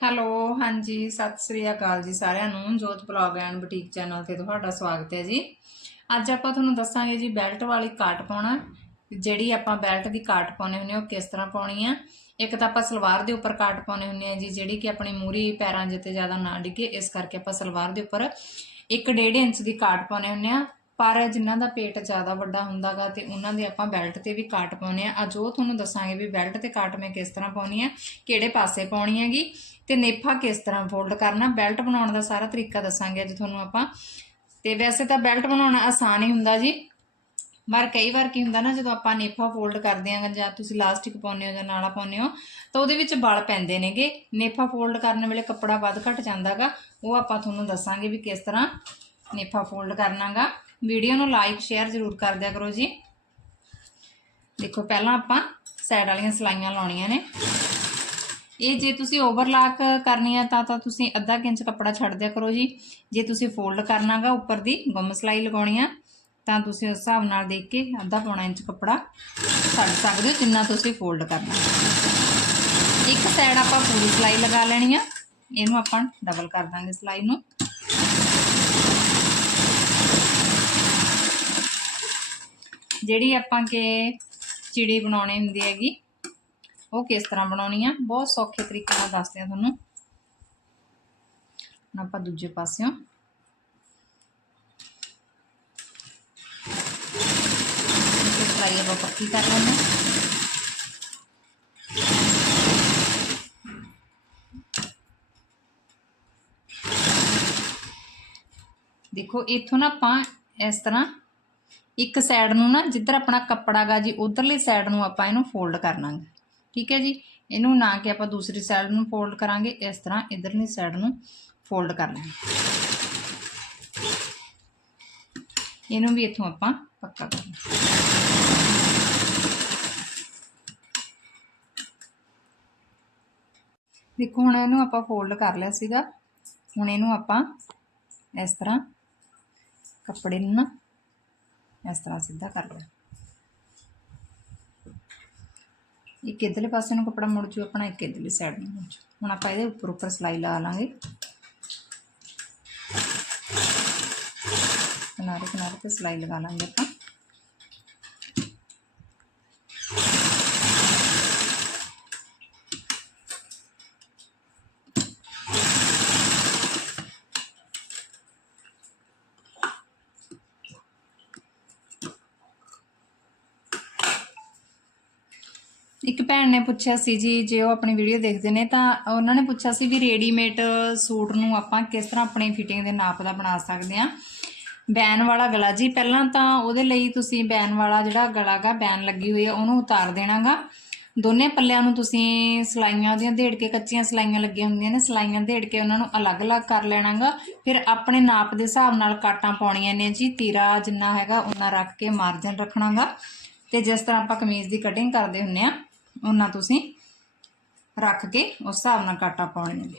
Hello, ਹਾਂਜੀ, ਸਤਿ ਸ੍ਰੀ ਅਕਾਲ ਜੀ ਸਾਰਿਆਂ ਨੂੰ। ਜੋਤ ਬਲੌਗ ਐਂਡ ਬੁਟੀਕ ਚੈਨਲ ਤੇ ਤੁਹਾਡਾ ਸਵਾਗਤ ਹੈ ਜੀ। ਅੱਜ ਆਪਾਂ ਤੁਹਾਨੂੰ ਦੱਸਾਂਗੇ ਜੀ ਬੈਲਟ ਵਾਲੀ ਕਾਟ ਪਾਉਣਾ। ਜਿਹੜੀ ਆਪਾਂ ਬੈਲਟ ਦੀ ਕਾਟ ਪਾਉਨੇ ਹੁੰਨੇ ਉਹ ਕਿਸ ਤਰ੍ਹਾਂ ਪਾਉਣੀ ਆ? ਇੱਕ ਤਾਂ ਆਪਾਂ ਸਲਵਾਰ ਦੇ ਉੱਪਰ ਕਾਟ ਪਾਉਨੇ ਹੁੰਨੇ ਆ ਜੀ, ਜਿਹੜੀ ਕਿ ਆਪਣੀ ਮੂਰੀ ਪੈਰਾਂ ਜਿੱਤੇ ਜ਼ਿਆਦਾ ਨਾ ਡਿੱਗੇ, ਇਸ ਕਰਕੇ ਆਪਾਂ ਸਲਵਾਰ ਦੇ ਉੱਪਰ 1.5 ਇੰਚ ਦੀ ਕਾਟ ਪਾਉਨੇ ਹੁੰਨੇ ਆ ਪਰ ਜਿਨ੍ਹਾਂ ਦਾ ਪੇਟ ਜ਼ਿਆਦਾ ਵੱਡਾ ਹੁੰਦਾਗਾ ਤੇ ਉਹਨਾਂ ਦੇ ਆਪਾਂ ਬੈਲਟ ਤੇ ਵੀ ਕਾਟ ਪਾਉਨੇ ਆ ਅੱਜ ਉਹ ਤੁਹਾਨੂੰ ਦੱਸਾਂਗੇ ਵੀ ਬੈਲਟ ਤੇ ਕਾਟ ਮੈਂ ਕਿਸ ਤਰ੍ਹਾਂ ਪਾਉਣੀ ਆ ਕਿਹੜੇ ਪਾਸੇ ਪਾਉਣੀ ਹੈਗੀ ਤੇ ਨੇਫਾ ਕਿਸ ਤਰ੍ਹਾਂ ਫੋਲਡ ਕਰਨਾ। ਬੈਲਟ ਬਣਾਉਣ ਦਾ ਸਾਰਾ ਤਰੀਕਾ ਦੱਸਾਂਗੇ ਅੱਜ ਤੁਹਾਨੂੰ ਆਪਾਂ। ਤੇ ਵੈਸੇ ਤਾਂ ਬੈਲਟ ਬਣਾਉਣਾ ਆਸਾਨ ਹੀ ਹੁੰਦਾ ਜੀ। ਪਰ ਕਈ ਵਾਰ ਕੀ ਹੁੰਦਾ ਨਾ, ਜਦੋਂ ਆਪਾਂ ਨੇਫਾ ਫੋਲਡ ਕਰਦੇ ਆਂ ਜਾਂ ਤੁਸੀਂ ਲਾਸਟਿਕ ਪਾਉਂਦੇ ਹੋ ਜਾਂ ਨਾਲਾ ਪਾਉਂਦੇ ਹੋ, ਤਾਂ ਉਹਦੇ ਵਿੱਚ ਵਲ ਪੈਂਦੇ ਨੇਗੇ। ਨੇਫਾ ਫੋਲਡ ਕਰਨ ਵੇਲੇ ਕੱਪੜਾ ਵੱਧ ਘਟ ਜਾਂਦਾਗਾ। ਉਹ ਆਪਾਂ ਤੁਹਾਨੂੰ ਦੱਸਾਂਗੇ ਵੀ ਕਿਸ ਤਰ੍ਹਾਂ ਨੇਫਾ ਫੋਲਡ ਕਰਨਾਗਾ। ਵੀਡੀਓ ਨੂੰ ਲਾਈਕ ਸ਼ੇਅਰ ਜ਼ਰੂਰ ਕਰ ਦਿਆ ਕਰੋ ਜੀ। ਦੇਖੋ, ਪਹਿਲਾਂ ਆਪਾਂ ਸਾਈਡ ਵਾਲੀਆਂ ਸਲਾਈਆਂ ਲਾਉਣੀਆਂ ਨੇ। ਇਹ ਜੇ ਤੁਸੀਂ ਓਵਰਲਾਕ ਕਰਨੀ ਆ, ਤਾਂ ਤਾਂ ਤੁਸੀਂ ਅੱਧਾ ਕੁ ਇੰਚ ਕੱਪੜਾ ਛੱਡ ਦਿਆ ਕਰੋ ਜੀ। ਜੇ ਤੁਸੀਂ ਫੋਲਡ ਕਰਨਾਗਾ ਉੱਪਰ ਦੀ ਗੁੰਮ ਸਲਾਈ ਲਗਾਉਣੀ ਆ, ਤਾਂ ਤੁਸੀਂ ਉਸ ਹਿਸਾਬ ਨਾਲ ਦੇਖ ਕੇ ਅੱਧਾ ਪੌਣਾ ਇੰਚ ਕੱਪੜਾ ਛੱਡ ਸਕਦੇ ਹੋ, ਜਿੰਨਾ ਤੁਸੀਂ ਫੋਲਡ ਕਰਨਾ। ਇੱਕ ਸਾਈਡ ਆਪਾਂ ਪੂਰੀ ਸਲਾਈ ਲਗਾ ਲੈਣੀ ਆ। ਇਹਨੂੰ ਆਪਾਂ ਡਬਲ ਕਰ ਦਾਂਗੇ ਸਲਾਈ ਨੂੰ। ਜਿਹੜੀ ਆਪਾਂ ਕਿ ਚਿੜੀ ਬਣਾਉਣੀ ਹੁੰਦੀ ਹੈਗੀ, ਉਹ ਕਿਸ ਤਰ੍ਹਾਂ ਬਣਾਉਣੀ ਆ? ਬਹੁਤ ਸੌਖੇ ਤਰੀਕੇ ਨਾਲ ਦੱਸਦੇ ਆ ਤੁਹਾਨੂੰ। ਹੁਣ ਆਪਾਂ ਦੂਜੇ ਪਾਸਿਓਂ। ਇਸ ਤਰ੍ਹਾਂ ਇਹ ਆਪਾਂ ਪੱਕੀ ਕਰ ਲੈਂਦੇ ਹਾਂ। ਦੇਖੋ, ਇੱਥੋਂ ਨਾ ਆਪਾਂ ਇਸ ਤਰ੍ਹਾਂ ਇੱਕ ਸਾਈਡ ਨੂੰ ਨਾ ਜਿੱਧਰ ਆਪਣਾ ਕੱਪੜਾ ਗਾ ਜੀ, ਉਧਰਲੀ ਸਾਈਡ ਨੂੰ ਆਪਾਂ ਇਹਨੂੰ ਫੋਲਡ ਕਰਨਾ ਗਾ ਠੀਕ ਹੈ ਜੀ? ਇਹਨੂੰ ਨਾ ਕਿ ਆਪਾਂ ਦੂਸਰੀ ਸਾਈਡ ਨੂੰ ਫੋਲਡ ਕਰਾਂਗੇ, ਇਸ ਤਰ੍ਹਾਂ ਇਧਰਲੀ ਸਾਈਡ ਨੂੰ ਫੋਲਡ ਕਰ ਲੈਣਾ ਇਹਨੂੰ ਵੀ ਇੱਥੋਂ ਆਪਾਂ ਪੱਕਾ ਕਰਨਾ ਦੇਖੋ, ਹੁਣ ਇਹਨੂੰ ਆਪਾਂ ਫੋਲਡ ਕਰ ਲਿਆ ਸੀਗਾ। ਹੁਣ ਇਹਨੂੰ ਆਪਾਂ ਇਸ ਤਰ੍ਹਾਂ ਕੱਪੜੇ ਨੂੰ ਨਾ ਇਸ ਤਰ੍ਹਾਂ ਸਿੱਧਾ ਕਰ ਲਿਆ। ਇੱਕ ਇਧਰਲੇ ਪਾਸੇ ਨੂੰ ਕੱਪੜਾ ਮੁੜ ਜੂ ਆਪਣਾ ਇੱਕ ਇਧਰਲੀ ਸਾਈਡ ਨੂੰ ਮੁੜ ਜੂ ਹੁਣ ਆਪਾਂ ਇਹਦੇ ਉੱਪਰ ਉੱਪਰ ਸਲਾਈ ਲਾ ਲਾਂਗੇ। ਕਿਨਾਰੇ ਕਿਨਾਰੇ ਤੇ ਸਲਾਈ ਲਗਾ ਲਾਂਗੇ ਆਪਾਂ। ਇੱਕ ਭੈਣ ਨੇ ਪੁੱਛਿਆ ਸੀ ਜੀ, ਜੇ ਉਹ ਆਪਣੀ ਵੀਡੀਓ ਦੇਖਦੇ ਨੇ, ਤਾਂ ਉਹਨਾਂ ਨੇ ਪੁੱਛਿਆ ਸੀ ਵੀ ਰੈਡੀਮੇਡ ਸੂਟ ਨੂੰ ਆਪਾਂ ਕਿਸ ਤਰ੍ਹਾਂ ਆਪਣੀ ਫਿਟਿੰਗ ਦੇ ਨਾਪ ਦਾ ਬਣਾ ਸਕਦੇ ਆ ਬੈਨ ਵਾਲਾ ਗਲਾ ਜੀ, ਪਹਿਲਾਂ ਤਾਂ ਉਹਦੇ ਲਈ ਤੁਸੀਂ ਬੈਨ ਵਾਲਾ ਜਿਹੜਾ ਗਲਾ ਗਾ, ਬੈਨ ਲੱਗੀ ਹੋਈ ਹੈ ਉਹਨੂੰ ਉਤਾਰ ਦੇਣਾਗਾ ਦੋਨੇ ਪੱਲਿਆਂ ਨੂੰ ਤੁਸੀਂ ਸਲਾਈਆਂ ਉਹਦੀਆਂ ਢੇੜ ਕੇ, ਕੱਚੀਆਂ ਸਲਾਈਆਂ ਲੱਗੀਆਂ ਹੁੰਦੀਆਂ ਨੇ, ਸਲਾਈਆਂ ਢੇੜ ਕੇ ਉਹਨਾਂ ਨੂੰ ਅਲੱਗ-ਅਲੱਗ ਕਰ ਲੈਣਾਗਾ ਫਿਰ ਆਪਣੇ ਨਾਪ ਦੇ ਹਿਸਾਬ ਨਾਲ ਕਾਟਾਂ ਪਾਉਣੀਆਂ ਨੇ ਜੀ, ਤੀਰਾ ਜਿੰਨਾ ਹੈਗਾ, ਉਹਨਾਂ ਰੱਖ ਕੇ ਮਾਰਜਨ ਰੱਖਣਾਗਾ ਤੇ ਜਿਸ ਤਰ੍ਹਾਂ ਆਪਾਂ ਕਮੀਜ਼ ਦੀ ਕਟਿੰਗ ਕਰਦੇ ਹੁੰਨੇ ਆ ਉਹਨਾਂ ਤੁਸੀਂ ਰੱਖ ਕੇ ਉਸ ਹਿਸਾਬ ਨਾਲ ਕਾਟਾ ਪਾਉਣੀਆਂ ਨੇ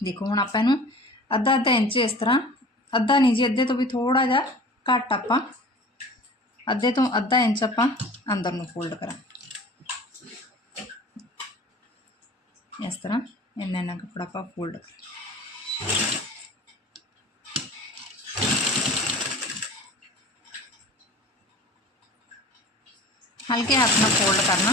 ਦੇਖੋ ਹੁਣ ਆਪਾਂ ਇਹਨੂੰ ਅੱਧਾ ਅੱਧਾ ਇੰਚ ਇਸ ਤਰ੍ਹਾਂ, ਅੱਧਾ ਨਹੀਂ ਜੀ, ਅੱਧੇ ਤੋਂ ਵੀ ਥੋੜਾ ਜਿਹਾ ਘੱਟ ਆਪਾਂ, ਅੱਧੇ ਤੋਂ ਅੱਧਾ ਇੰਚ ਆਪਾਂ ਅੰਦਰ ਨੂੰ ਫੋਲਡ ਕਰਾਂ ਇਸ ਤਰ੍ਹਾਂ ਇੰਨਾ ਇੰਨਾ ਕੱਪੜਾ ਆਪਾਂ ਫੋਲਡ ਕਰਾਂ ਹਲਕੇ ਹੱਥ ਨਾਲ ਫੋਲਡ ਕਰਨਾ।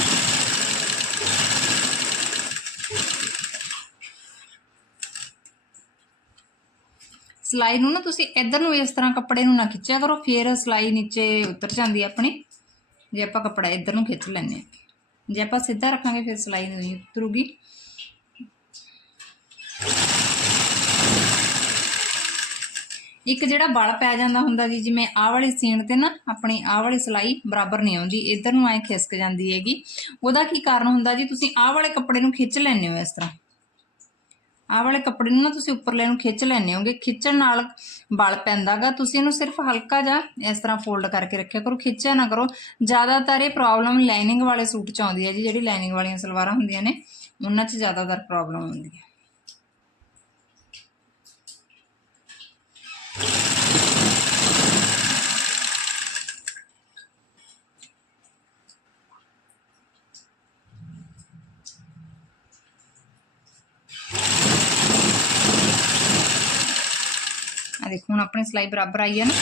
ਸਲਾਈ ਨੂੰ ਨਾ ਤੁਸੀਂ ਇੱਧਰ ਨੂੰ ਇਸ ਤਰ੍ਹਾਂ ਕੱਪੜੇ ਨੂੰ ਨਾ ਖਿੱਚਿਆ ਕਰੋ, ਫਿਰ ਸਲਾਈ ਨੀਚੇ ਉਤਰ ਜਾਂਦੀ ਆਪਣੀ। ਜੇ ਆਪਾਂ ਕੱਪੜਾ ਇੱਧਰ ਨੂੰ ਖਿੱਚ ਲੈਂਦੇ ਹਾਂ ਜੇ ਆਪਾਂ ਸਿੱਧਾ ਰੱਖਾਂਗੇ, ਫਿਰ ਸਲਾਈ ਨਹੀਂ ਉਤਰੂਗੀ। ਇੱਕ ਜਿਹੜਾ ਬਲ ਪੈ ਜਾਂਦਾ ਹੁੰਦਾ ਜੀ, ਜਿਵੇਂ ਆਹ ਵਾਲੀ ਸੀਨ ਤੇ ਨਾ ਆਪਣੀ ਆਹ ਵਾਲੀ ਸਲਾਈ ਬਰਾਬਰ ਨਹੀਂ ਆਉਂਦੀ, ਇੱਧਰ ਨੂੰ ਐ ਖਿਸਕ ਜਾਂਦੀ ਹੈਗੀ। ਉਹਦਾ ਕੀ ਕਾਰਨ ਹੁੰਦਾ ਜੀ, ਤੁਸੀਂ ਆਹ ਵਾਲੇ ਕੱਪੜੇ ਨੂੰ ਖਿੱਚ ਲੈਂਦੇ ਹੋ ਇਸ ਤਰ੍ਹਾਂ। ਆਹ ਵਾਲੇ ਕੱਪੜੇ ਨੂੰ ਨਾ ਤੁਸੀਂ ਉੱਪਰਲੇ ਨੂੰ ਖਿੱਚ ਲੈਣੇ ਹੋਗੇ, ਖਿੱਚਣ ਨਾਲ ਵਲ ਪੈਂਦਾਗਾ। ਤੁਸੀਂ ਇਹਨੂੰ ਸਿਰਫ ਹਲਕਾ ਜਿਹਾ ਇਸ ਤਰ੍ਹਾਂ ਫੋਲਡ ਕਰਕੇ ਰੱਖਿਆ ਕਰੋ, ਖਿੱਚਿਆ ਨਾ ਕਰੋ। ਜ਼ਿਆਦਾਤਰ ਇਹ ਪ੍ਰੋਬਲਮ ਲਾਈਨਿੰਗ ਵਾਲੇ ਸੂਟ ਚ ਆਉਂਦੀ ਹੈ ਜੀ, ਜਿਹੜੀ ਲਾਈਨਿੰਗ ਵਾਲੀਆਂ ਸਲਵਾਰਾਂ ਹੁੰਦੀਆਂ ਨੇ, ਉਹਨਾਂ 'ਚ ਜ਼ਿਆਦਾਤਰ ਪ੍ਰੋਬਲਮ ਆਉਂਦੀ ਹੈ। ਦੇਖੋ, ਹੁਣ ਆਪਣੀ ਸਿਲਾਈ ਬਰਾਬਰ ਆਈ ਹੈ ਨਾ।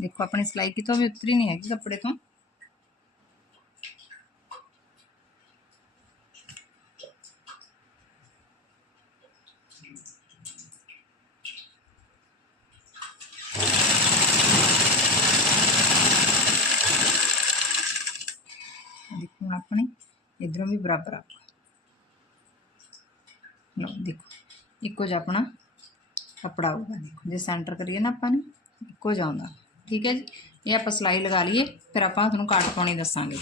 ਦੇਖੋ, ਆਪਣੀ ਸਿਲਾਈ ਕਿਤੋਂ ਵੀ ਉਤਰੀ ਨਹੀਂ ਹੈਗੀ ਕੱਪੜੇ ਤੋਂ। ਆਹ ਦੇਖੋ ਹੁਣ ਆਪਣੇ ਇਧਰੋਂ ਵੀ ਬਰਾਬਰ ਆਊਗਾ ਲਓ, ਦੇਖੋ, ਇੱਕੋ ਜਿਹਾ ਆਪਣਾ ਕੱਪੜਾ ਹੋਊਗਾ, ਦੇਖੋ। ਜੇ ਸੈਂਟਰ ਕਰੀਏ ਨਾ ਆਪਾਂ ਨੂੰ, ਇੱਕੋ ਜਿਹਾ ਆਉਂਦਾ ਠੀਕ ਹੈ ਜੀ? ਇਹ ਆਪਾਂ ਸਿਲਾਈ ਲਗਾ ਲਈਏ, ਫਿਰ ਆਪਾਂ ਤੁਹਾਨੂੰ ਕਾਟ ਪਾਉਣੀ ਦੱਸਾਂਗੇ।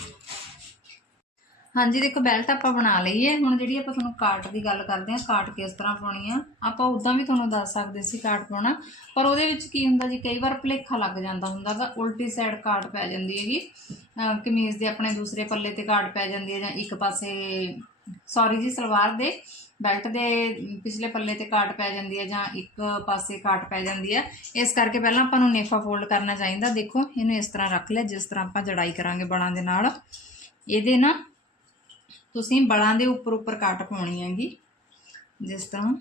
ਹਾਂਜੀ, ਦੇਖੋ ਬੈਲਟ ਆਪਾਂ ਬਣਾ ਲਈ ਹੈ ਹੁਣ ਜਿਹੜੀ ਆਪਾਂ ਤੁਹਾਨੂੰ ਕਾਟ ਦੀ ਗੱਲ ਕਰਦੇ ਹਾਂ ਕਾਟ ਕਿਸ ਤਰ੍ਹਾਂ ਪਾਉਣੀ ਆ, ਆਪਾਂ ਉਦਾਂ ਵੀ ਤੁਹਾਨੂੰ ਦੱਸ ਸਕਦੇ ਸੀ ਕਾਟ ਪਾਉਣਾ। ਪਰ ਉਹਦੇ ਵਿੱਚ ਕੀ ਹੁੰਦਾ ਜੀ, ਕਈ ਵਾਰ ਭੁਲੇਖਾ ਲੱਗ ਜਾਂਦਾ ਹੁੰਦਾ ਤਾਂ ਉਲਟੀ ਸਾਈਡ ਕਾਟ ਪੈ ਜਾਂਦੀ ਹੈਗੀ। ਅਹ ਕਮੀਜ਼ ਦੇ ਆਪਣੇ ਦੂਸਰੇ ਪੱਲੇ ਤੇ ਕਾਟ ਪੈ ਜਾਂਦੀ ਹੈ ਜਾਂ ਇੱਕ ਪਾਸੇ ਸੌਰੀ ਜੀ, ਸਲਵਾਰ ਦੇ ਬੈਲਟ ਦੇ ਪਿਛਲੇ ਪੱਲੇ ਤੇ ਕਾਟ ਪੈ ਜਾਂਦੀ ਹੈ ਜਾਂ ਇੱਕ ਪਾਸੇ ਕਾਟ ਪੈ ਜਾਂਦੀ ਹੈ। ਇਸ ਕਰਕੇ ਪਹਿਲਾਂ ਆਪਾਂ ਨੂੰ ਨੇਫਾ ਫੋਲਡ ਕਰਨਾ ਚਾਹੀਦਾ। ਦੇਖੋ, ਇਹਨੂੰ ਇਸ ਤਰ੍ਹਾਂ ਰੱਖ ਲਿਆ, ਜਿਸ ਤਰ੍ਹਾਂ ਆਪਾਂ ਜੜਾਈ ਕਰਾਂਗੇ ਬਲਾਂ ਦੇ ਨਾਲ। ਇਹਦੇ ਨਾ ਤੁਸੀਂ ਬਲਾਂ ਦੇ ਉੱਪਰ ਉੱਪਰ ਕਾਟ ਪਾਉਣੀ ਹੈਗੀ। ਜਿਸ ਤਰ੍ਹਾਂ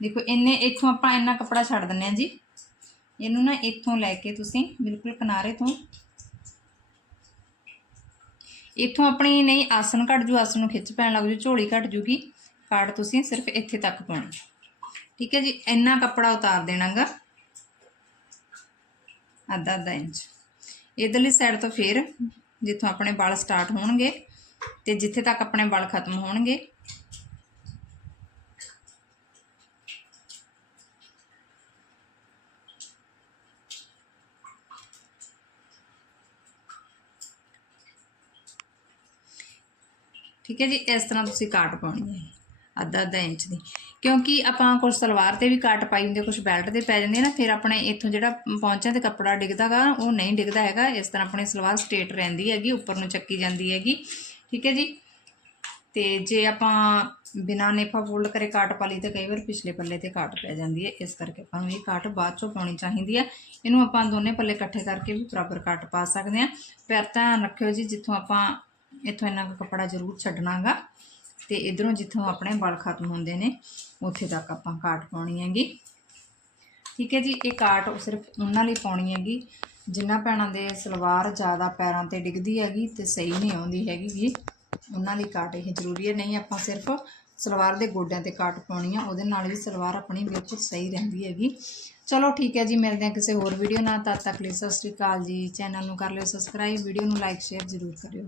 ਦੇਖੋ, ਇੰਨੇ ਇੱਥੋਂ ਆਪਾਂ ਇੰਨਾ ਕੱਪੜਾ ਛੱਡ ਦਿੰਨੇ ਆ ਜੀ। ਇਹਨੂੰ ਨਾ ਇੱਥੋਂ ਲੈ ਕੇ ਤੁਸੀਂ ਬਿਲਕੁਲ ਕਿਨਾਰੇ ਤੋਂ ਇੱਥੋਂ ਆਪਣੀ ਨਹੀਂ ਆਸਨ ਘਟ ਜੂ ਆਸਨ ਨੂੰ ਖਿੱਚ ਪੈਣ ਲੱਗ ਜੂ, ਝੋਲੀ ਘਟ ਜੂਗੀ। ਕਾਟ ਤੁਸੀਂ ਸਿਰਫ ਇੱਥੇ ਤੱਕ ਪਾਉਣੀ। ਠੀਕ ਹੈ ਜੀ, ਇੰਨਾ ਕੱਪੜਾ ਉਤਾਰ ਦੇਣਾਗਾ। ਅੱਧਾ ਅੱਧਾ ਇੰਚ ਇਧਰਲੀ ਸਾਈਡ ਤੋਂ ਫਿਰ ਜਿੱਥੋਂ ਆਪਣੇ ਵਾਲ ਸਟਾਰਟ ਹੋਣਗੇ ਤੇ ਜਿੱਥੇ ਤੱਕ ਆਪਣੇ ਵਾਲ ਖਤਮ ਹੋਣਗੇ। ਠੀਕ ਹੈ ਜੀ, ਇਸ ਤਰ੍ਹਾਂ ਤੁਸੀਂ ਕਾਟ ਪਾਉਣੀ ਹੈ, ਅੱਧਾ ਅੱਧਾ ਇੰਚ ਦੀ। ਕਿਉਂਕਿ ਆਪਾਂ ਕੁਝ ਸਲਵਾਰ ਤੇ ਵੀ ਕਾਟ ਪਾਈ ਹੁੰਦੀ ਕੁਝ ਬੈਲਟ ਤੇ ਪੈ ਜਾਂਦੀ ਹੈ ਨਾ, ਫਿਰ ਆਪਣੇ ਇੱਥੋਂ ਜਿਹੜਾ ਪਹੁੰਚਿਆ ਤੇ ਕੱਪੜਾ ਡਿੱਗਦਾਗਾ ਉਹ ਨਹੀਂ ਡਿੱਗਦਾ ਹੈਗਾ। ਇਸ ਤਰ੍ਹਾਂ ਆਪਣੀ ਸਲਵਾਰ ਸਟ੍ਰੇਟ ਰਹਿੰਦੀ ਹੈਗੀ, ਉੱਪਰ ਨੂੰ ਚੱਕੀ ਜਾਂਦੀ ਹੈਗੀ। ਠੀਕ ਹੈ ਜੀ? ਤੇ ਜੇ ਆਪਾਂ ਬਿਨਾਂ ਨੇਫਾ ਫੋਲਡ ਕਰੇ ਕਾਟ ਪਾ ਲਈ ਤਾਂ ਕਈ ਵਾਰ ਪਿਛਲੇ ਪੱਲੇ ਤੇ ਕਾਟ ਪੈ ਜਾਂਦੀ ਹੈ। ਇਸ ਕਰਕੇ ਆਪਾਂ ਨੂੰ ਇਹ ਕਾਟ ਬਾਅਦ ਚੋਂ ਪਾਉਣੀ ਚਾਹੀਦੀ ਹੈ। ਇਹਨੂੰ ਆਪਾਂ ਦੋਨੇ ਪੱਲੇ ਇਕੱਠੇ ਕਰਕੇ ਵੀ ਬਰਾਬਰ ਕਾਟ ਪਾ ਸਕਦੇ ਹਾਂ। ਪੈਰ ਧਿਆਨ ਰੱਖਿਓ ਜੀ, ਜਿੱਥੋਂ ਆਪਾਂ ਇੱਥੋਂ ਇੰਨਾ ਕੁ ਕੱਪੜਾ ਜ਼ਰੂਰ ਛੱਡਣਾਗਾ ਤੇ ਇਧਰੋਂ ਜਿੱਥੋਂ ਆਪਣੇ ਵਾਲ ਖਤਮ ਹੁੰਦੇ ਨੇ, ਉੱਥੇ ਤੱਕ ਆਪਾਂ ਕਾਟ ਪਾਉਣੀ ਹੈਗੀ। ਠੀਕ ਹੈ ਜੀ, ਇਹ ਕਾਟ ਸਿਰਫ ਉਹਨਾਂ ਲਈ ਪਾਉਣੀ ਹੈਗੀ ਜਿਨ੍ਹਾਂ ਭੈਣਾਂ ਦੇ ਸਲਵਾਰ ਜ਼ਿਆਦਾ ਪੈਰਾਂ ਤੇ ਡਿੱਗਦੀ ਹੈਗੀ ਤੇ ਸਹੀ ਨਹੀਂ ਆਉਂਦੀ ਹੈਗੀ ਜੀ ਉਹਨਾਂ ਲਈ ਕਾਟ ਇਹ ਜ਼ਰੂਰੀ ਹੈ, ਨਹੀਂ ਆਪਾਂ ਸਿਰਫ ਸਲਵਾਰ ਦੇ ਗੋਡਿਆਂ ਤੇ ਕਾਟ ਪਾਉਣੀ ਆ, ਉਹਦੇ ਨਾਲ ਵੀ ਸਲਵਾਰ ਆਪਣੀ ਬਿਲਕੁਲ ਸਹੀ ਰਹਿੰਦੀ ਹੈਗੀ। ਚਲੋ ਠੀਕ ਹੈ ਜੀ, ਮਿਲਦੇ ਹਾਂ ਕਿਸੇ ਹੋਰ ਵੀਡੀਓ ਨਾਲ, ਤਦ ਤੱਕ ਲਈ ਸਤਿ ਸ਼੍ਰੀ ਅਕਾਲ ਜੀ। ਚੈਨਲ ਨੂੰ ਕਰ ਲਿਓ ਸਬਸਕ੍ਰਾਈਬ ਵੀਡੀਓ ਨੂੰ ਲਾਈਕ ਸ਼ੇਅਰ ਜ਼ਰੂਰ ਕਰਿਓ।